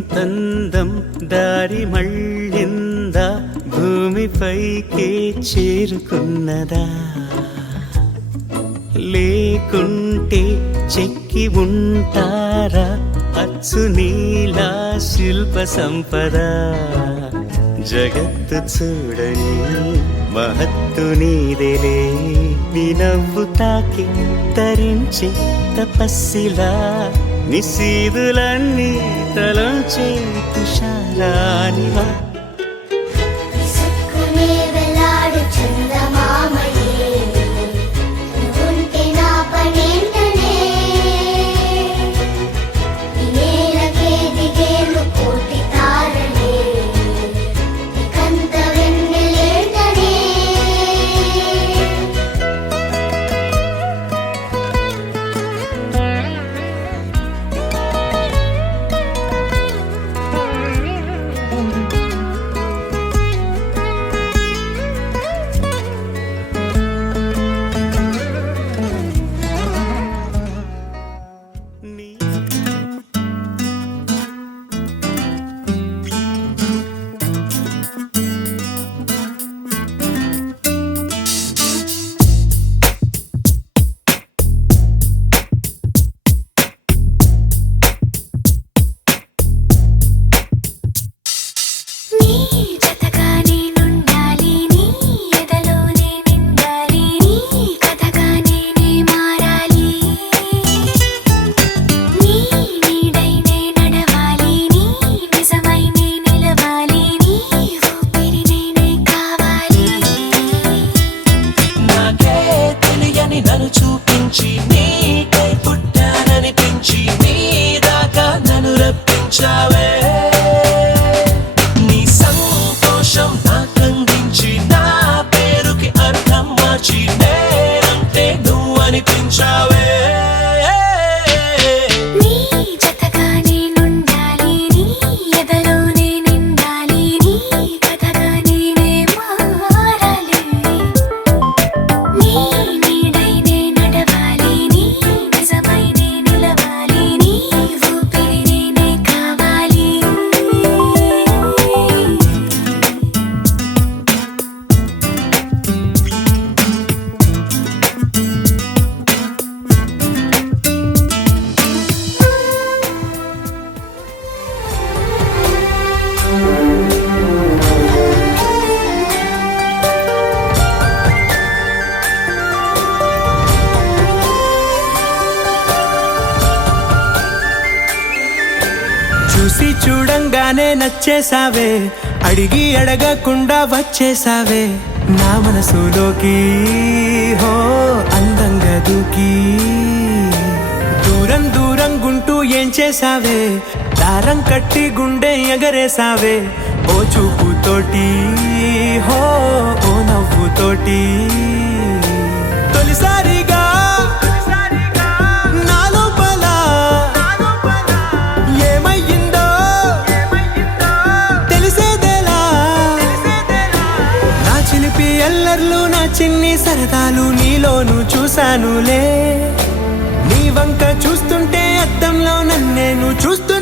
ఇంతందం దారి మళ్ళిందా భూమిపైకే చేరుకున్నదా లేకుంటే చెక్కి ఉంటారా అచ్చు నీలా శిల్ప సంపద జగత్తు చూడని మహత్తు నీదేలే నీ నవ్వు తాకి తరించే తపస్సిలా నిశీదులన్నీ తలంచే తుషారానివా నన్ను చూపించి నీకై పుట్టాననిపించి నీ దాకా నన్ను రప్పించావే నీ సంతోషం నాకందించి నా పేరుకి అర్థం మార్చి నేనంటే నువ్వు అనిపించావే చూసి చూడంగానే నచ్చేసావే అడిగి అడగకుండా వచ్చేసావే నా మనసులోకి హో అందంగా దూకి దూరం దూరం గుంటూ ఏం చేసావే దారం కట్టి గుండె ఎగరేసావే ఓ చూపుతోటి హో ఓ నవ్వుతోటి తొలిసారిగా ఎల్లర్లు నా చిన్ని సరదాలు నీలోను చూశానులే నీ వంక చూస్తుంటే అద్దంలో నన్నేను చూస్తూ